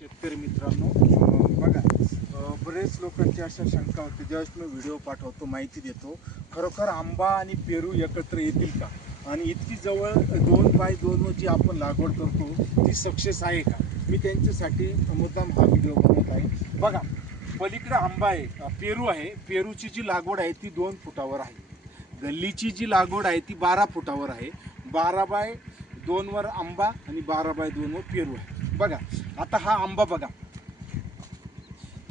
शेतकरी मित्रांनो, बघा, बरेच लोकांची अशा शंका होती ज्यावेळेस मी व्हिडिओ पाठवतो, माहिती देतो, खरोखर आंबा आणि पेरू एकत्र येतील का, आणि इतकी जवळ 2x2 जी आपण लागवड करतो ती सक्सेस आहे का. मी त्यांच्यासाठी मुद्दाम हा व्हिडिओ बनवत आहे. बघा, पलीकडे आंबा आहे, पेरू आहे. पेरूची जी लागवड आहे ती 2 फुटावर आहे. गल्लीची जी लागवड आहे ती 12 फुटावर आहे. 12x2 वर आंबा आणि 12x2 वर पेरू आहे. बघा, आता हा आंबा बघा,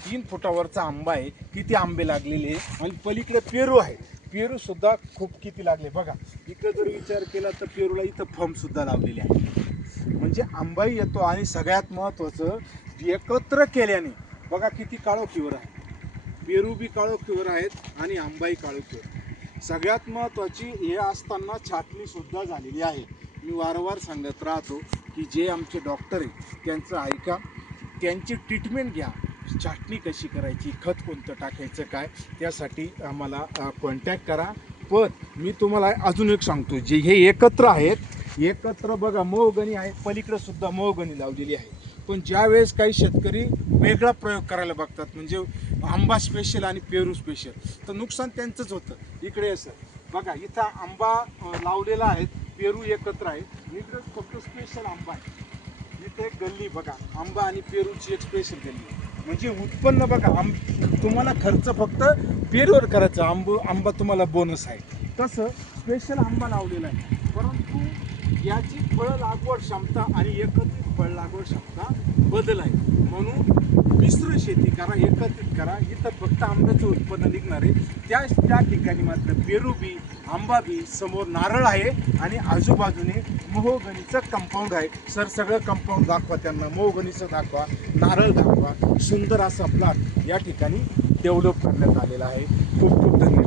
3 फुटावरचा आंबा आहे, किती आंबे लागलेले आहे. आणि पलीकडे पेरू आहे, पेरू सुद्धा खूप किती लागले. बघा, इकडे जर विचार केला तर पेरूला इथं फम सुद्धा लावलेले आहे. म्हणजे आंबाही येतो. आणि सगळ्यात महत्त्वाचं, एकत्र केल्याने बघा किती काळोखीवर आहे. पेरू बी काळोखीवर आहेत आणि आंबाही काळोखीवर. सगळ्यात महत्त्वाची हे असताना छाटणी सुद्धा झालेली आहे. मी वारंवार सांगत राहतो की जे आमचे डॉक्टर आहे त्यांचं ऐका, त्यांची ट्रीटमेंट घ्या. छाटणी कशी करायची, खत कोणतं टाकायचं, काय, त्यासाठी आम्हाला कॉन्टॅक्ट करा. पण मी तुम्हाला अजून एक सांगतो, जे हे एकत्र आहेत, एकत्र बघा मोहगणी आहे, पलीकडे सुद्धा मोहगणी लावलेली आहे. पण ज्यावेळेस काही शेतकरी वेगळा प्रयोग करायला बघतात, म्हणजे आंबा स्पेशल आणि पेरू स्पेशल, तर नुकसान त्यांचंच होतं. इकडे असं बघा, इथं आंबा लावलेला आहे, पेरू एकत्र आहे. इकडे फक्त स्पेशल आंबा आहे. इथे एक गल्ली बघा, आंबा आणि पेरूची एक स्पेशल गल्ली. म्हणजे उत्पन्न बघा, तुम्हाला खर्च फक्त पेरूवर करायचा, आंबा तुम्हाला बोनस आहे. तसं स्पेशल आंबा लावलेला आहे. परंतु याची फळ लागवड क्षमता आणि एकत्रित फळ लागवड क्षमता बदल आहे. म्हणून मिश्र शेती करा, एकत्रित करा. इथं फक्त आंब्याचं उत्पन्न निघणार आहे. त्या ठिकाणी मात्र पेरू बी, आंबा बी, समोर नारळ आहे आणि आजूबाजूने मोहगणीचं कंपाऊंड आहे. सगळं कंपाऊंड दाखवा त्यांना, मोहगणीचं दाखवा, नारळ दाखवा. सुंदर असा प्लॉट या ठिकाणी डेव्हलप करण्यात आलेला आहे. खूप खूप धन्यवाद.